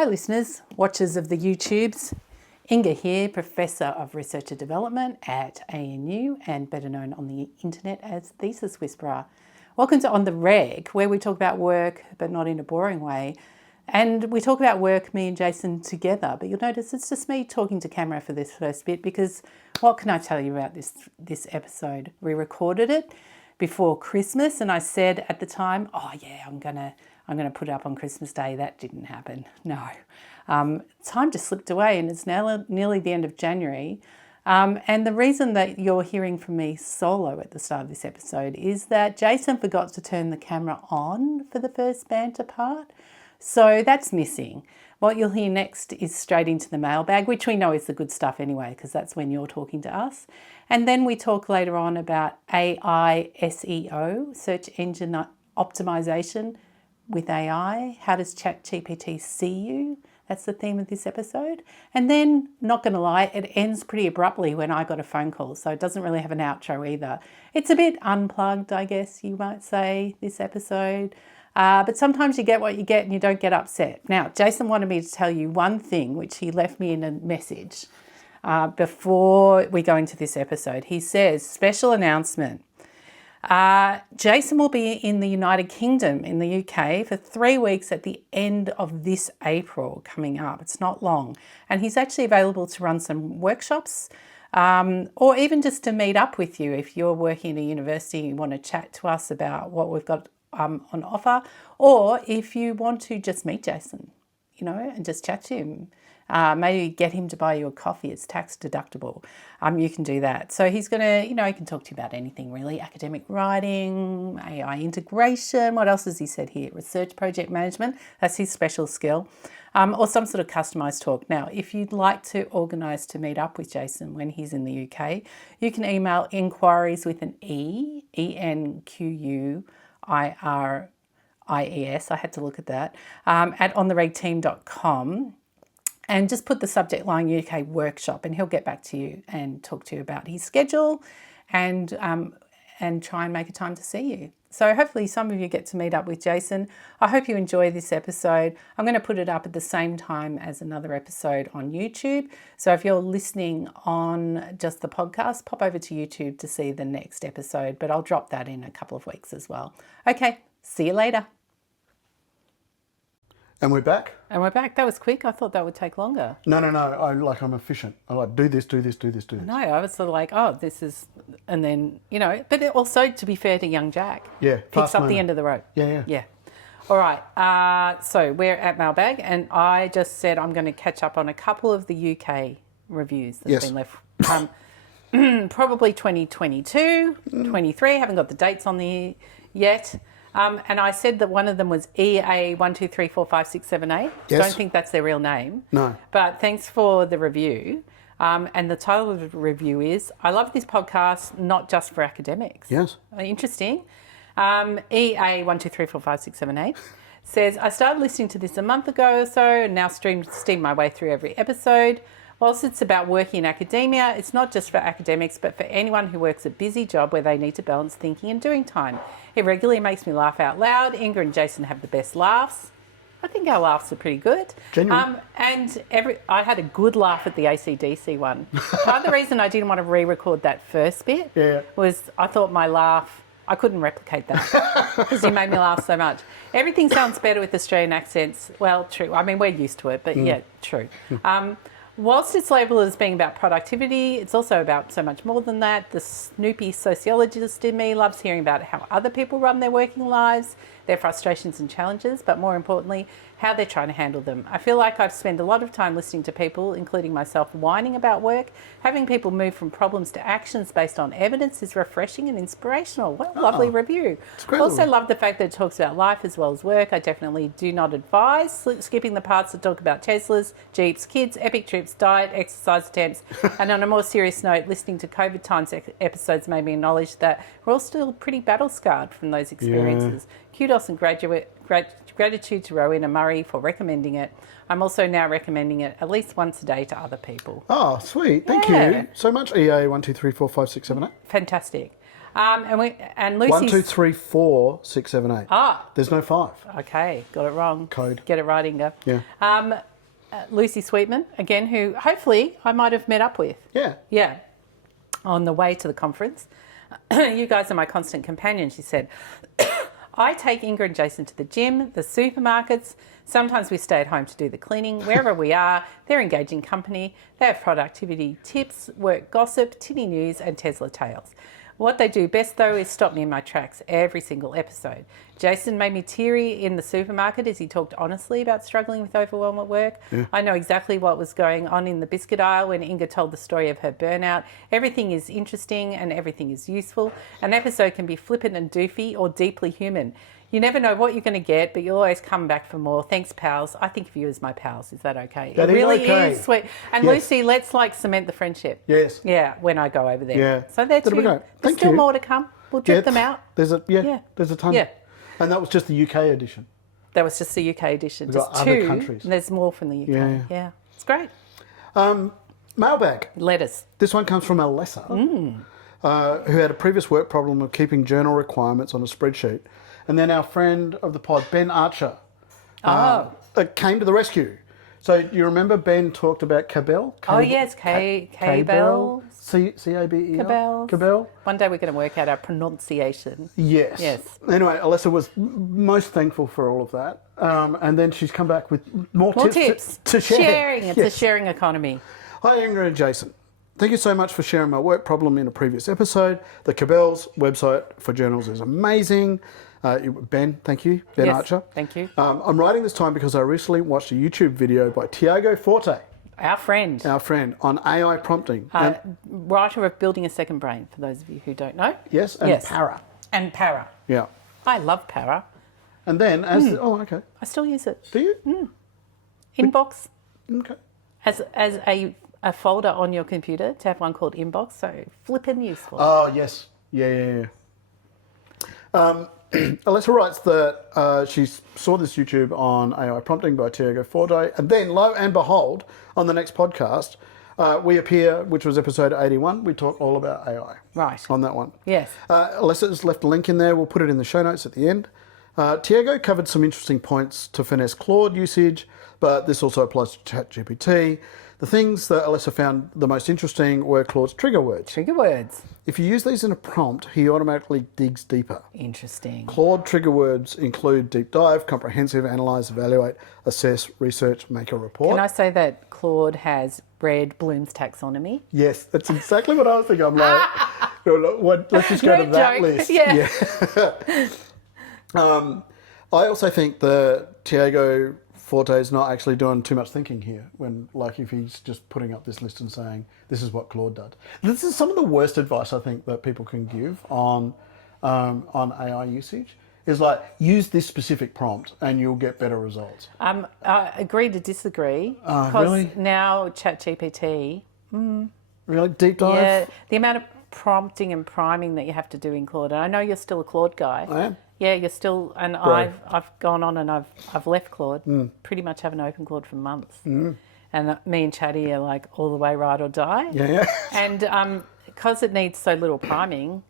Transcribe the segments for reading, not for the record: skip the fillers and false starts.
Hi listeners, watchers of the YouTubes. Inga here, Professor of Research and Development at ANU and better known on the internet as Thesis Whisperer. Welcome to On the Reg, where we talk about work but not in a boring way. And we talk about work, me and Jason together, but you'll notice it's just me talking to camera for this first bit because what can I tell you about this episode? We recorded it before Christmas and I said at the time, oh yeah, I'm gonna put it up on Christmas Day. That didn't happen. No. Time just slipped away and it's now nearly the end of January. And the reason that you're hearing from me solo at the start of this episode is that Jason forgot to turn the camera on for the first banter part. So that's missing. What you'll hear next is straight into the mailbag, which we know is the good stuff anyway, because that's when you're talking to us. And then we talk later on about AI SEO, search engine optimization with AI. How does Chat GPT see you? That's the theme of this episode. And then, not going to lie, it ends pretty abruptly when I got a phone call, so it doesn't really have an outro either. It's a bit unplugged, I guess you might say, this episode. But sometimes you get what you get and you don't get upset. Now, Jason wanted me to tell you one thing, which he left me in a message before we go into this episode. He says, special announcement. Jason will be in the United Kingdom in the UK for 3 weeks at the end of this April coming up. It's not long. And he's actually available to run some workshops or even just to meet up with you if you're working at a university and you want to chat to us about what we've got on offer, or if you want to just meet Jason, and just chat to him. Maybe get him to buy you a coffee. It's tax deductible. You can do that. So he's going to, he can talk to you about anything really. Academic writing, AI integration. What else has he said here? Research project management. That's his special skill. Or some sort of customized talk. Now, if you'd like to organise to meet up with Jason when he's in the UK, you can email inquiries with an E, ENQUIRIES. I had to look at that, at ontheregteam.com. And just put the subject line UK workshop and he'll get back to you and talk to you about his schedule and try and make a time to see you. So hopefully some of you get to meet up with Jason. I hope you enjoy this episode. I'm going to put it up at the same time as another episode on YouTube. So if you're listening on just the podcast, pop over to YouTube to see the next episode, but I'll drop that in a couple of weeks as well. Okay, see you later. And we're back? And we're back. That was quick. I thought that would take longer. No. I'm efficient. I like do this. No, I was sort of like, oh, this is, and then, but it also, to be fair to young Jack, picks up the end of the road. Yeah. All right. So we're at mailbag and I just said I'm going to catch up on a couple of the UK reviews that have been left. Probably 2022, 23. Haven't got the dates on there yet. And I said that one of them was EA1234567A. Yes. Don't think that's their real name. No. But thanks for the review. And the title of the review is, I love this podcast, not just for academics. Yes. Interesting. EA1234567A says, I started listening to this a month ago or so and now steam my way through every episode. Whilst it's about working in academia, it's not just for academics, but for anyone who works a busy job where they need to balance thinking and doing time. It regularly makes me laugh out loud. Inga and Jason have the best laughs. I think our laughs are pretty good. Genuine. And I had a good laugh at the AC/DC one. Part of the reason I didn't want to re-record that first bit was I thought my laugh, I couldn't replicate that because you made me laugh so much. Everything sounds better with Australian accents. Well, true. I mean, we're used to it, but yeah, true. Whilst it's labelled as being about productivity, it's also about so much more than that. The Snoopy sociologist in me loves hearing about how other people run their working lives, their frustrations and challenges, but more importantly, how they're trying to handle them. I feel like I've spent a lot of time listening to people, including myself, whining about work. Having people move from problems to actions based on evidence is refreshing and inspirational. What a lovely review. Also love the fact that it talks about life as well as work. I definitely do not advise skipping the parts that talk about Teslas, Jeeps, kids, epic trips, diet, exercise attempts. And on a more serious note, listening to COVID times episodes made me acknowledge that we're all still pretty battle scarred from those experiences. Kudos and gratitude to Rowena Murray for recommending it. I'm also now recommending it at least once a day to other people. Oh, sweet. Thank you so much, EA1234567A. Fantastic. And Lucy's 1, 2, 3, 4, 6, 7, 8. Ah. There's no 5. Okay, got it wrong. Code. Get it right, Inga. Yeah. Lucy Sweetman, again, who hopefully I might have met up with. Yeah. Yeah, on the way to the conference. You guys are my constant companion, she said. I take Inga and Jason to the gym, the supermarkets. Sometimes we stay at home to do the cleaning. Wherever we are, they're engaging company. They have productivity tips, work gossip, tinny news, and Tesla tales. What they do best, though, is stop me in my tracks every single episode. Jason made me teary in the supermarket as he talked honestly about struggling with overwhelm at work. Yeah. I know exactly what was going on in the biscuit aisle when Inga told the story of her burnout. Everything is interesting and everything is useful. An episode can be flippant and doofy or deeply human. You never know what you're going to get, but you'll always come back for more. Thanks, pals. I think of you as my pals. Is that okay? That it really okay. is sweet. And yes. Lucy, let's cement the friendship. Yes. Yeah, when I go over there. Yeah. So that's There's still more to come. We'll drip them out. There's a ton. Yeah. And that was just the UK edition. That was just the UK edition. We've just got two. Other countries. And there's more from the UK. Yeah. It's great. Mailbag. Letters. This one comes from Alessa, who had a previous work problem of keeping journal requirements on a spreadsheet. And then our friend of the pod, Ben Archer, came to the rescue. So you remember Ben talked about Cabell? Yes, Cabell. C-A-B-E-L? Cabell. One day we're going to work out our pronunciation. Yes. Anyway, Alessa was most thankful for all of that. And then she's come back with more tips. To share. Sharing. It's a sharing economy. Hi, Inga and Jason. Thank you so much for sharing my work problem in a previous episode. The Cabell's website for journals is amazing. Ben, thank you. Ben Archer. Thank you. I'm writing this time because I recently watched a YouTube video by Tiago Forte. Our friend. On AI prompting. Writer of Building a Second Brain, for those of you who don't know. Yes, and Para. And Para. Yeah. I love Para. And then, okay. I still use it. Do you? Inbox. Okay. As a folder on your computer to have one called Inbox, so flippin' useful. Oh, yes. Yeah. Alessa writes that she saw this YouTube on AI prompting by Tiago Forte, and then, lo and behold, on the next podcast, we appear, which was episode 81. We talk all about AI. Right. On that one. Yes. Alessa's left a link in there. We'll put it in the show notes at the end. Tiago covered some interesting points to finesse Claude usage, but this also applies to Chat GPT. The things that Alessa found the most interesting were Claude's trigger words. Trigger words. If you use these in a prompt, he automatically digs deeper. Interesting. Claude trigger words include deep dive, comprehensive, analyze, evaluate, assess, research, make a report. Can I say that Claude has read Bloom's taxonomy? Yes, that's exactly what I was thinking. I'm like, let's just go to that list. Yeah. I also think that Tiago Forte is not actually doing too much thinking here when, if he's just putting up this list and saying, this is what Claude does. This is some of the worst advice I think that people can give on AI usage is use this specific prompt and you'll get better results. I agree to disagree. Really? Now Chat GPT. Really? Deep dive? Yeah, the amount of prompting and priming that you have to do in Claude. And I know you're still a Claude guy. I am. Yeah, you're still, and Brave. I've gone on and I've left Claude. Pretty much haven't opened Claude for months. And me and Chatty are all the way ride or die. Yeah. And because it needs so little priming,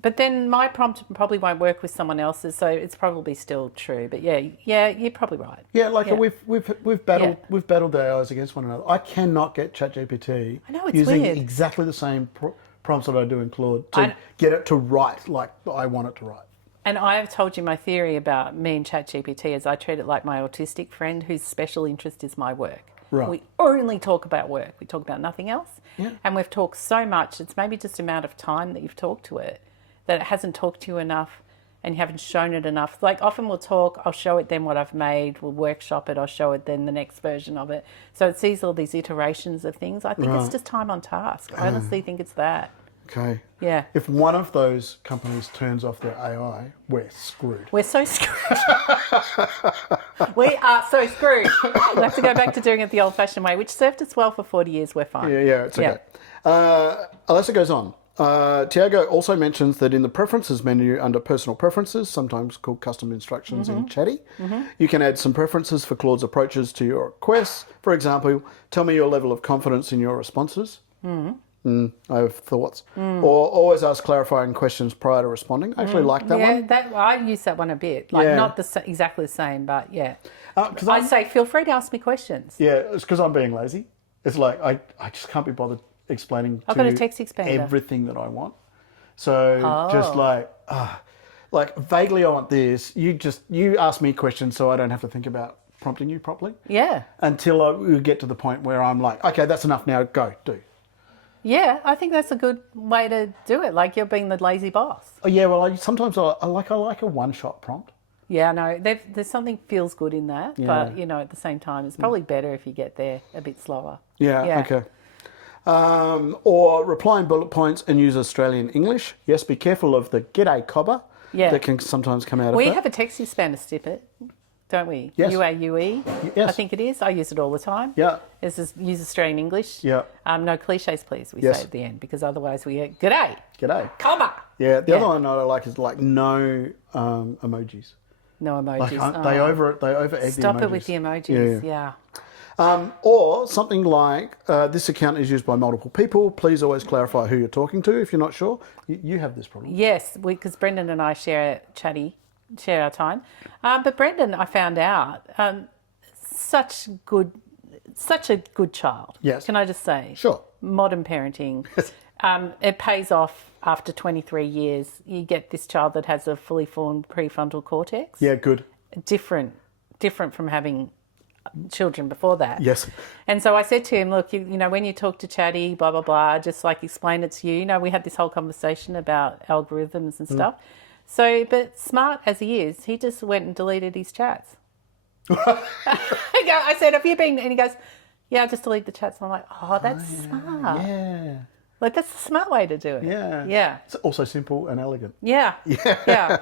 but then my prompt probably won't work with someone else's, so it's probably still true. But yeah, you're probably right. Yeah, we've battled the AIs against one another. I cannot get ChatGPT using weird. exactly the same prompts that I do in Claude to get it to write like I want it to write. And I have told you my theory about me and ChatGPT is I treat it like my autistic friend whose special interest is my work. Right. We only talk about work. We talk about nothing else. Yeah. And we've talked so much, it's maybe just the amount of time that you've talked to it, that it hasn't talked to you enough and you haven't shown it enough. Often we'll talk, I'll show it then what I've made, we'll workshop it, I'll show it then the next version of it. So it sees all these iterations of things. I think it's just time on task. I honestly think it's that. Okay. Yeah. If one of those companies turns off their AI, we're screwed. We're so screwed. We are so screwed. We'll have to go back to doing it the old-fashioned way, which served us well for 40 years. We're fine. Yeah, it's okay. Alessa goes on. Tiago also mentions that in the preferences menu under personal preferences, sometimes called custom instructions in Chatty, you can add some preferences for Claude's approaches to your requests. For example, tell me your level of confidence in your responses. I have thoughts. Or always ask clarifying questions prior to responding. I actually like that one. I use that one a bit. Not exactly the same, but yeah. 'Cause I say, feel free to ask me questions. yeah, it's because I'm being lazy. It's like I just can't be bothered explaining I've to got a you text expander. everything that I want. So just like vaguely I want this. You ask me questions so I don't have to think about prompting you properly. Yeah. Until we get to the point where I'm like, okay, that's enough now. Go do. Yeah, I think that's a good way to do it. Like you're being the lazy boss. Oh, yeah, well, sometimes I like a one-shot prompt. Yeah, no, there's something feels good in that, but at the same time, it's probably better if you get there a bit slower. Yeah. Okay. Or reply in bullet points and use Australian English. Yes, be careful of the "g'day cobber" that can sometimes come out of We that. have a text expander snippet, don't we? Yes. UAUE. Yes. I think it is. I use it all the time. Yeah. Use Australian English. Yeah. No cliches, please. We Yes. say at the end because otherwise we get "g'day G'day. cobber." Yeah. The other one I like is like no emojis. No emojis. Like they over egg the emojis. Stop it with the emojis. Yeah. Or something like, this account is used by multiple people. Please always clarify who you're talking to if you're not sure. You have this problem. Yes, because Brendan and I share our time. But Brendan, I found out, such a good child. Yes. Can I just say? Sure. Modern parenting. It pays off after 23 years. You get this child that has a fully formed prefrontal cortex. Yeah, good. Different from having children before that. Yes. And so I said to him, look, when you talk to Chatty, blah, blah, blah, just like explain it to you. We had this whole conversation about algorithms and stuff. So, but smart as he is, he just went and deleted his chats. I said, have you been? And he goes, yeah, I just delete the chats. And I'm like, oh, that's smart. Yeah. Like, that's the smart way to do it. Yeah. Yeah. It's also simple and elegant. Yeah. Yeah.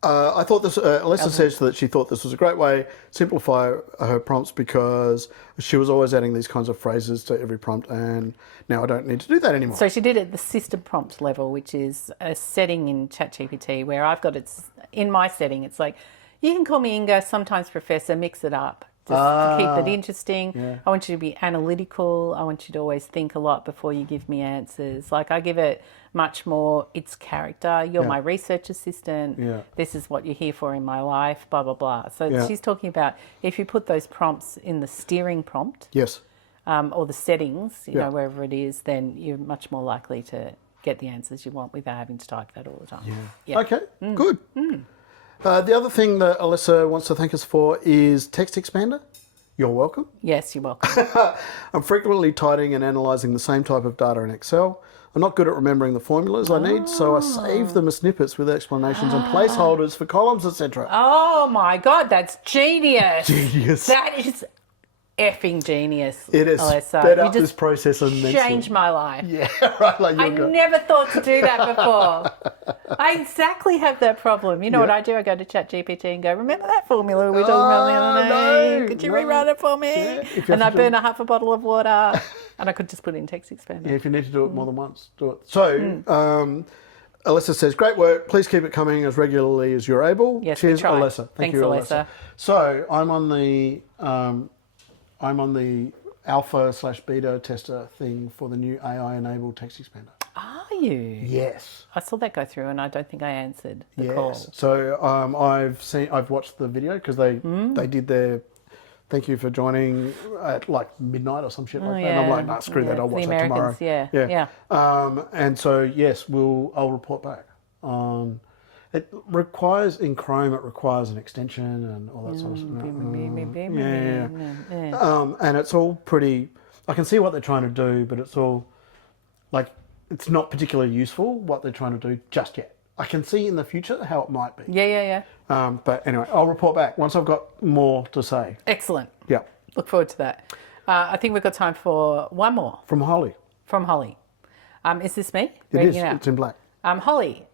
I thought this, Alyssa says that she thought this was a great way to simplify her prompts because she was always adding these kinds of phrases to every prompt, and now I don't need to do that anymore. So she did it at the system prompt level, which is a setting in Chat GPT where I've got it in my setting. It's like, you can call me Inga, sometimes Professor, mix it up. Just to keep it interesting. Yeah. I want you to be analytical. I want you to always think a lot before you give me answers. Like I give it much more its character. You're my research assistant. Yeah. This is what you're here for in my life, blah, blah, blah. So she's talking about if you put those prompts in the steering prompt Yes. or the settings, know, wherever it is, then you're much more likely to get the answers you want without having to type that all the time. Yeah. Okay, good. The other thing that Alyssa wants to thank us for is text expander. You're welcome. Yes, you're welcome. I'm frequently tidying and analysing the same type of data in Excel. I'm not good at remembering the formulas I need, so I save them as snippets with explanations and placeholders for columns, etc. Oh my God, that's genius. Genius. That is effing genius. It has Alyssa. sped You up just this process immensely. changed my life. Yeah, right. Like I never thought to do that before. I exactly have that problem. You know what I do? I go to Chat GPT and go, remember that formula we were talking about the other day? Could you rewrite it for me? Yeah, and I burn half a bottle of water and I could just put it in text expander. Yeah, if you need to do it more than once, do it. So, Alyssa says, great work. Please keep it coming as regularly as you're able. Yes, Cheers, we try. Alyssa. Thanks, you, Alyssa. So, I'm on the alpha/beta tester thing for the new AI-enabled text expander. Are you? Yes. I saw that go through and I don't think I answered the call. So I've watched the video because they did their thank you for joining at like midnight or some shit like that. And I'm like, nah, screw that. I'll watch that tomorrow. Yeah. And so yes, I'll report back. It requires in Chrome. It requires an extension and all that sort of stuff. And it's all pretty. I can see what they're trying to do, but it's all like it's not particularly useful what they're trying to do just yet. I can see in the future how it might be. Yeah. But anyway, I'll report back once I've got more to say. Excellent. Yeah. Look forward to that. I think we've got time for one more. From Holly. From Holly. Is this me? It is. It's in black. Holly.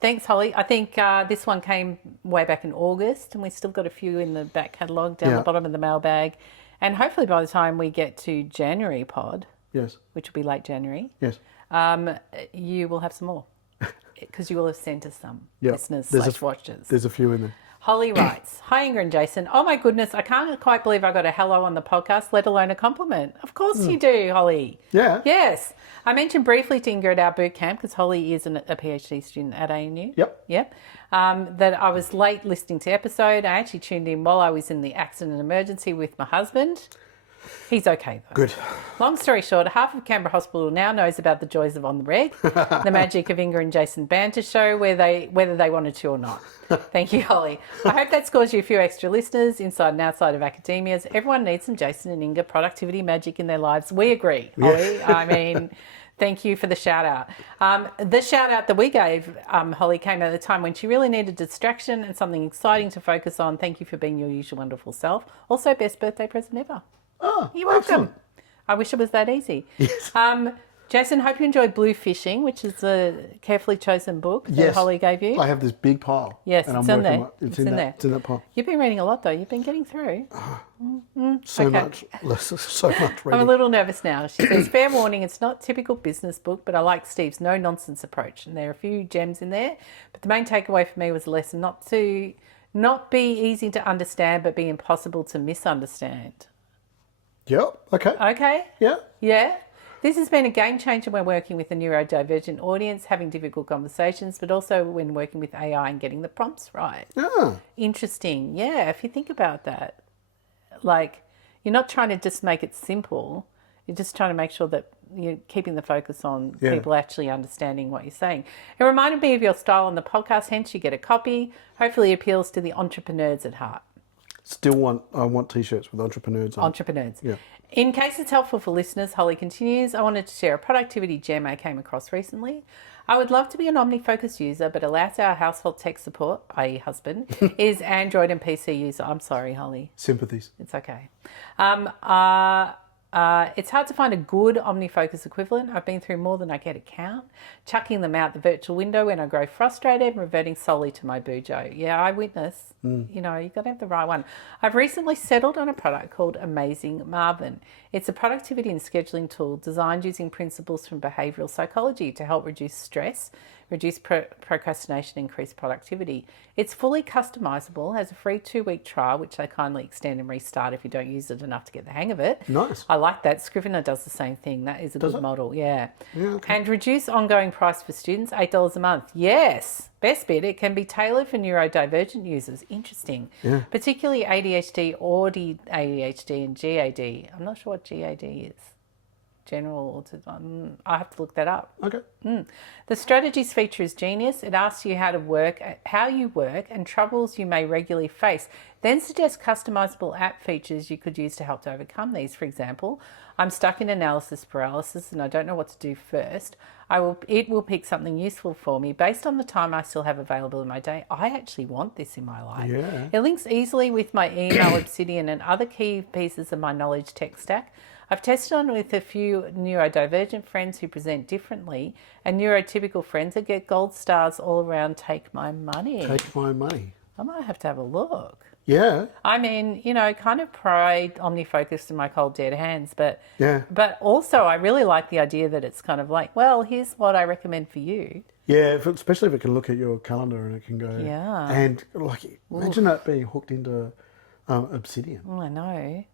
Thanks, Holly. I think this one came way back in August, and we've still got a few in the back catalogue down the bottom of the mailbag. And hopefully by the time we get to January pod, yes, which will be late January, yes, you will have some more because you will have sent us some yep. listeners / watchers. There's a few in there. Holly writes, "Hi Ingrid and Jason. Oh my goodness, I can't quite believe I got a hello on the podcast, let alone a compliment." Of course you do, Holly. Yeah. Yes. I mentioned briefly to Ingrid our boot camp, because Holly is a PhD student at ANU. Yep. That I was late listening to episode. I actually tuned in while I was in the accident emergency with my husband. He's okay though. Good. Long story short, half of Canberra Hospital now knows about the joys of On the Reg, the magic of Ingrid and Jason banter show, whether they wanted to or not. Thank you, Holly. I hope that scores you a few extra listeners inside and outside of academia. Everyone needs some Jason and Inga productivity magic in their lives. We agree, Holly. I mean, thank you for the shout out. The shout out that we gave Holly came at a time when she really needed distraction and something exciting to focus on. Thank you for being your usual wonderful self. Also, best birthday present ever. Oh, you're welcome. excellent. I wish it was that easy. Yes. Jason, hope you enjoyed Blue Fishing, which is a carefully chosen book that Holly gave you. I have this big pile. Yes, and it's in there. It's in there. It's in that pile. You've been reading a lot, though. You've been getting through. So much reading. I'm a little nervous now. She says, fair warning, it's not a typical business book, but I like Steve's no-nonsense approach. And there are a few gems in there. But the main takeaway for me was a lesson not be easy to understand, but be impossible to misunderstand. Yep. Okay. Okay. Yeah. Yeah. This has been a game changer when working with a neurodivergent audience, having difficult conversations, but also when working with AI and getting the prompts right. Ah. Interesting. Yeah, if you think about that, like you're not trying to just make it simple. You're just trying to make sure that you're keeping the focus on people actually understanding what you're saying. It reminded me of your style on the podcast, hence you get a copy. Hopefully it appeals to the entrepreneurs at heart. I want t-shirts with entrepreneurs on. Entrepreneurs. Yeah. In case it's helpful for listeners, Holly continues, I wanted to share a productivity gem I came across recently. I would love to be an OmniFocus user, but alas, our household tech support, i.e. husband, is Android and PC user. I'm sorry, Holly. Sympathies. It's okay. It's hard to find a good OmniFocus equivalent. I've been through more than I care to count, chucking them out the virtual window when I grow frustrated and reverting solely to my Bujo. Yeah, I witness. You know, you've got to have the right one. I've recently settled on a product called Amazing Marvin. It's a productivity and scheduling tool designed using principles from behavioural psychology to help reduce stress, reduce procrastination, increase productivity. It's fully customizable, has a free 2-week trial, which they kindly extend and restart if you don't use it enough to get the hang of it. Nice. I like that. Scrivener does the same thing. That is a good model, yeah. Okay. And reduce ongoing price for students, $8 a month. Yes. Best bit, it can be tailored for neurodivergent users. Interesting. Yeah. Particularly ADHD, ADHD and GAD. I'm not sure what GAD is. General autism. I have to look that up. Okay. The strategies feature is genius. It asks you how you work and troubles you may regularly face. Then suggests customizable app features you could use to help to overcome these. For example, I'm stuck in analysis paralysis and I don't know what to do first. It will pick something useful for me based on the time I still have available in my day. I actually want this in my life. Yeah. It links easily with my email, Obsidian, and other key pieces of my knowledge tech stack. I've tested on with a few neurodivergent friends who present differently and neurotypical friends that get gold stars all around. Take my money. Take my money. I might have to have a look. Yeah. I mean, you know, kind of pride OmniFocus in my cold dead hands, but Yeah. also I really like the idea that it's kind of like, well, here's what I recommend for you. Yeah, especially if it can look at your calendar and it can go. Yeah. And like, imagine that being hooked into Obsidian. Oh, I know.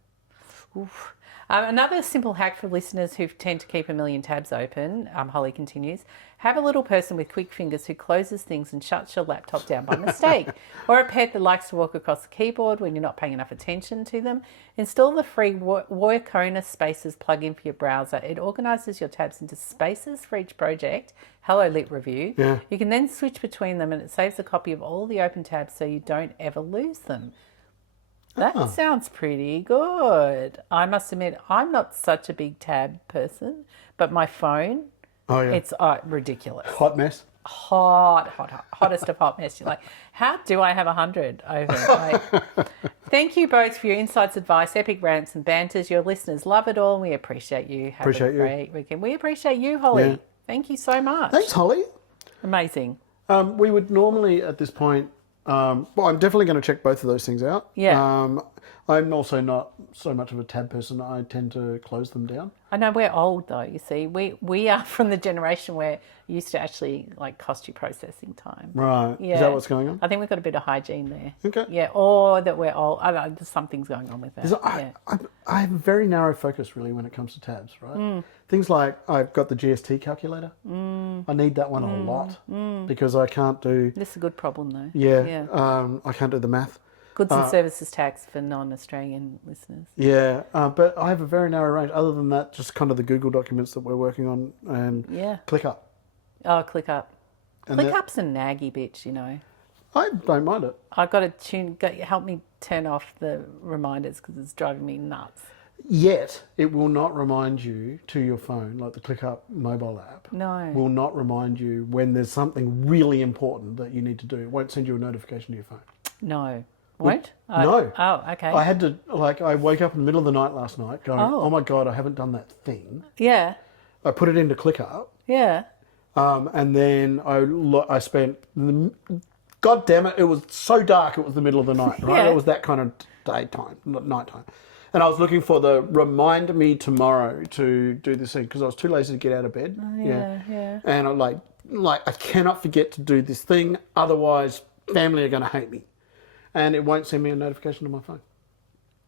Oof. Another simple hack for listeners who tend to keep a million tabs open, Holly continues, have a little person with quick fingers who closes things and shuts your laptop down by mistake, or a pet that likes to walk across the keyboard when you're not paying enough attention to them. Install the free Workona Spaces plugin for your browser. It organises your tabs into spaces for each project. Hello, Lit Review. Yeah. You can then switch between them and it saves a copy of all the open tabs so you don't ever lose them. That sounds pretty good. I must admit, I'm not such a big tab person, but my phone, it's ridiculous. Hot mess. Hottest of hot mess. You're like, how do I have 100 over it? Thank you both for your insights, advice, epic rants and banters. Your listeners love it all and we appreciate you. Have a great weekend. We appreciate you, Holly. Yeah. Thank you so much. Thanks, Holly. Amazing. We would normally at this point, well, I'm definitely going to check both of those things out. Yeah. I'm also not so much of a tab person. I tend to close them down. I know we're old though, you see. We are from the generation where it used to actually like cost you processing time. Right. Yeah. Is that what's going on? I think we've got a bit of hygiene there. Okay. Yeah, or that we're old. I don't know, there's something's going on with that. I have a very narrow focus really when it comes to tabs, right? Things like I've got the GST calculator. I need that one a lot because I can't do. This is a good problem though. Yeah. I can't do the math. Goods and services tax for non-Australian listeners. Yeah, but I have a very narrow range. Other than that, just kind of the Google documents that we're working on and ClickUp. Oh, ClickUp. And ClickUp's a naggy bitch, you know. I don't mind it. I've got to help me turn off the reminders because it's driving me nuts. Yet, it will not remind you to your phone, like the ClickUp mobile app. No. Will not remind you when there's something really important that you need to do. It won't send you a notification to your phone. No. Won't? No. Oh, okay. I had to, I woke up in the middle of the night last night going, oh my God, I haven't done that thing. Yeah. I put it into ClickUp. Yeah. And then I spent, God damn it, it was so dark, it was the middle of the night, right? Yeah. It was that kind of daytime, not nighttime. And I was looking for the remind me tomorrow to do this thing because I was too lazy to get out of bed. Yeah. And I'm like I cannot forget to do this thing, otherwise family are going to hate me. And it won't send me a notification to my phone.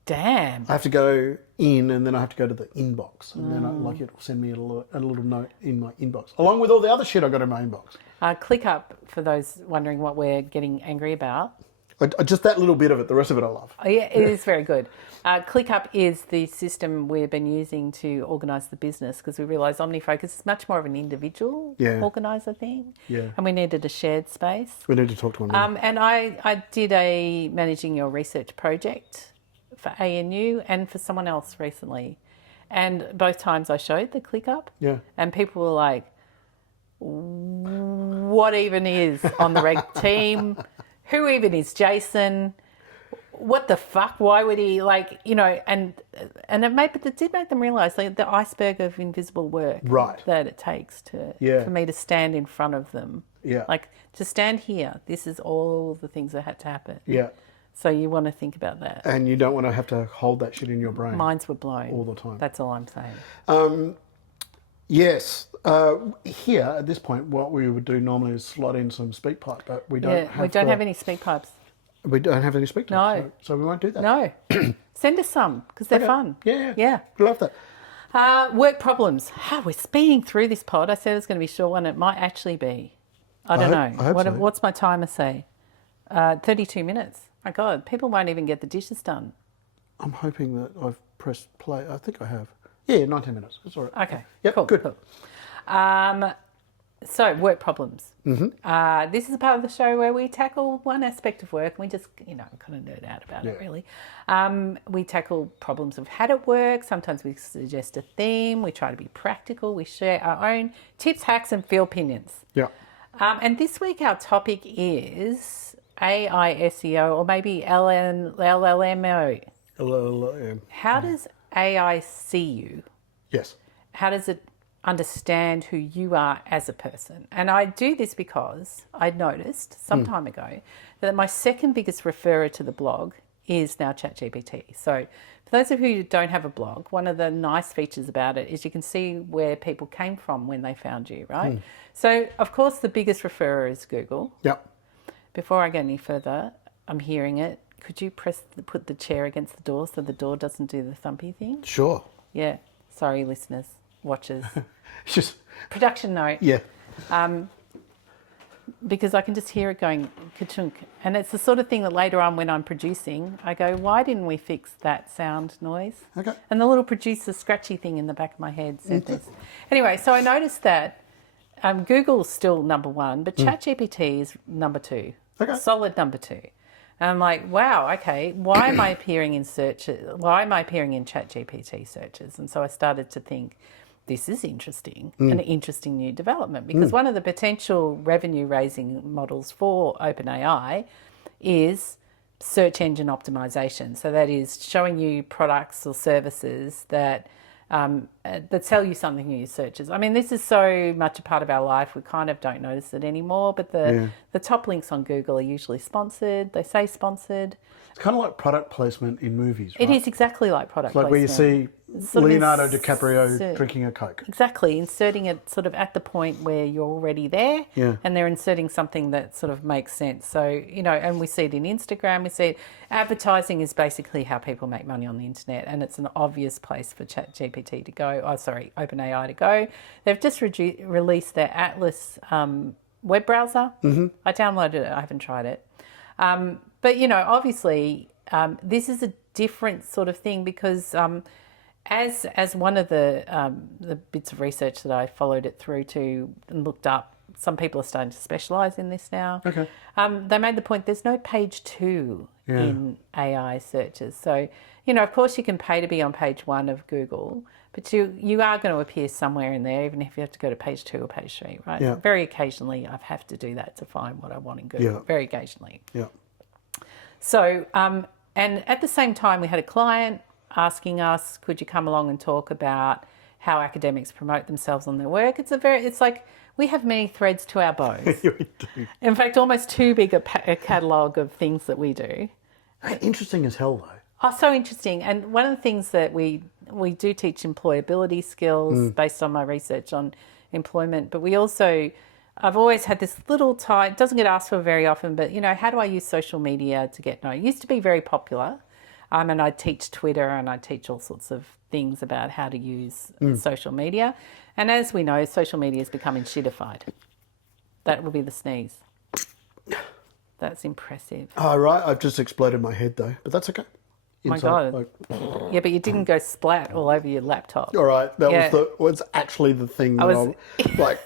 Damn. I have to go in and then I have to go to the inbox. And then it'll send me a little note in my inbox, along with all the other shit I got in my inbox. ClickUp, for those wondering what we're getting angry about. Just that little bit of it, the rest of it I love. Oh, yeah, it is very good. ClickUp is the system we've been using to organise the business because we realised OmniFocus is much more of an individual organiser thing. Yeah. And we needed a shared space. We need to talk to one another. And I did a managing your research project for ANU and for someone else recently. And both times I showed the ClickUp. Yeah. And people were like, what even is on the reg team? Who even is Jason? What the fuck? Why would he and it did make them realise the iceberg of invisible work that it takes for me to stand in front of them. Yeah. Like to stand here, this is all the things that had to happen. Yeah. So you want to think about that. And you don't want to have to hold that shit in your brain. Minds were blown. All the time. That's all I'm saying. Yes. Here, at this point, what we would do normally is slot in some speak pipe, but we don't have any speak pipes. We don't have any speak pipes. No. So we won't do that. No. Send us some, because they're fun. Yeah. Love that. Work problems. We're speeding through this pod. I said it was going to be short one. It might actually be. I don't know. I hope so. What's my timer say? 32 minutes. My God, people won't even get the dishes done. I'm hoping that I've pressed play. I think I have. Yeah, 19 minutes. That's all right. Okay. Yep, cool. good. Cool. So, work problems. Mm-hmm. This is a part of the show where we tackle one aspect of work and we just, kind of nerd out about it, really. We tackle problems of how it works. Sometimes we suggest a theme. We try to be practical. We share our own tips, hacks, and field opinions. Yeah. And this week our topic is AI SEO or maybe LLMO. How does AI see you? Yes. How does it understand who you are as a person? And I do this because I noticed some time ago that my second biggest referrer to the blog is now Chat GPT. So for those of you who don't have a blog, one of the nice features about it is you can see where people came from when they found you, right? So of course the biggest referrer is Google. Yep. Before I go any further, I'm hearing it. Could you put the chair against the door so the door doesn't do the thumpy thing? Sure. Yeah. Sorry, listeners, watchers. Just production note. Yeah. Because I can just hear it going ka-chunk. And it's the sort of thing that later on when I'm producing, I go, why didn't we fix that sound noise? Okay. And the little producer scratchy thing in the back of my head said this. Anyway, so I noticed that Google's still number one, but ChatGPT is number two. Okay. Solid number two. And I'm like, wow, okay, why am I appearing in searches? Why am I appearing in ChatGPT searches? And so I started to think, this is interesting, an interesting new development, because one of the potential revenue raising models for OpenAI is search engine optimization. So that is showing you products or services that tell you something in your searches. I mean, this is so much a part of our life, we kind of don't notice it anymore, but the top links on Google are usually sponsored. They say sponsored. It's kind of like product placement in movies, right? It is exactly like product placement. Where you see sort of Leonardo DiCaprio drinking a Coke. Exactly, inserting it sort of at the point where you're already there, Yeah. and they're inserting something that sort of makes sense. So, you know, and we see it in Instagram, we see it. Advertising is basically how people make money on the internet, and it's an obvious place for Chat GPT to go. Oh, sorry, OpenAI to go. They've just released their Atlas web browser. Mm-hmm. I downloaded it, I haven't tried it. But, you know, obviously, this is a different sort of thing because... As one of the bits of research that I followed it through to and looked up, some people are starting to specialise in this now. Okay. They made the point there's no page 2 in AI searches. So, you know, of course you can pay to be on page 1 of Google, but you are going to appear somewhere in there, even if you have to go to page 2 or page 3, right? Yeah. Very occasionally I have to do that to find what I want in Google. Yeah. Very occasionally. Yeah. So, and at the same time we had a client asking us, could you come along and talk about how academics promote themselves on their work? It's like we have many threads to our bows. We do. In fact, almost too big a catalogue of things that we do. Interesting as hell, though. Oh, so interesting. And one of the things that we do teach employability skills based on my research on employment, but we also, I've always had this little it doesn't get asked for very often, but, you know, how do I use social media to get known? It used to be very popular. And I teach Twitter and I teach all sorts of things about how to use social media. And as we know, social media is becoming shitified. That will be the sneeze. That's impressive. Oh, right. I've just exploded my head, though. But that's okay. My God. Yeah, but you didn't go splat all over your laptop. All right. That was actually the thing that I'm like...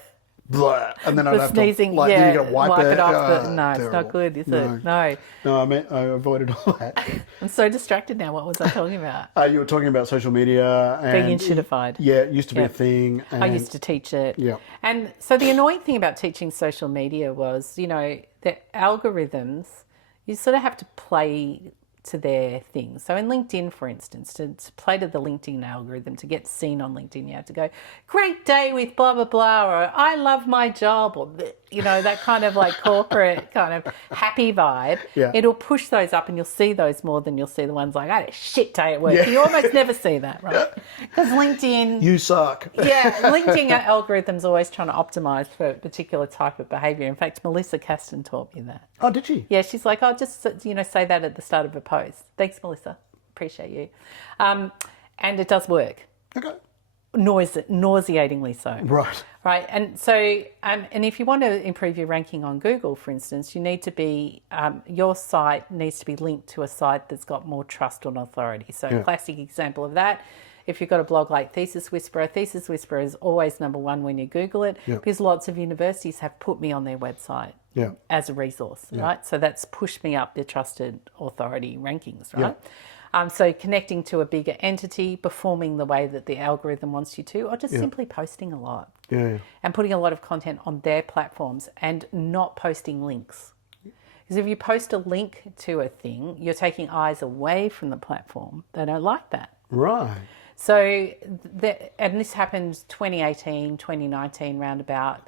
Blah, and then I'd have sneezing, to, like, then you got to wipe it off. No, terrible. it's not good, is it? No. No, I avoided all that. I'm so distracted now. What was I talking about? You were talking about social media. And being shitified. Yeah, it used to be a thing. And I used to teach it. Yeah. And so the annoying thing about teaching social media was, you know, the algorithms, you sort of have to play to their things. So in LinkedIn, for instance, to play to the LinkedIn algorithm, to get seen on LinkedIn, you have to go, great day with blah, blah, blah, or I love my job, or, you know, that kind of like corporate kind of happy vibe. Yeah. It'll push those up and you'll see those more than you'll see the ones like, I had a shit day at work. Yeah. You almost never see that, right? Because LinkedIn... You suck. Yeah, LinkedIn algorithm's always trying to optimize for a particular type of behavior. In fact, Melissa Caston taught me that. Oh, did she? Yeah, she's like, just, you know, say that at the start of a post. Thanks, Melissa. Appreciate you. And it does work. Okay. Nauseatingly so. Right. Right. And so, and if you want to improve your ranking on Google, for instance, you need to be, your site needs to be linked to a site that's got more trust and authority. So a classic example of that, if you've got a blog like Thesis Whisperer is always number 1 when you Google it, because lots of universities have put me on their website as a resource, right? So that's pushed me up the trusted authority rankings, right? So connecting to a bigger entity, performing the way that the algorithm wants you to, or just simply posting a lot. And putting a lot of content on their platforms and not posting links. Because if you post a link to a thing, you're taking eyes away from the platform. They don't like that. Right. So, and this happened 2018, 2019 roundabout.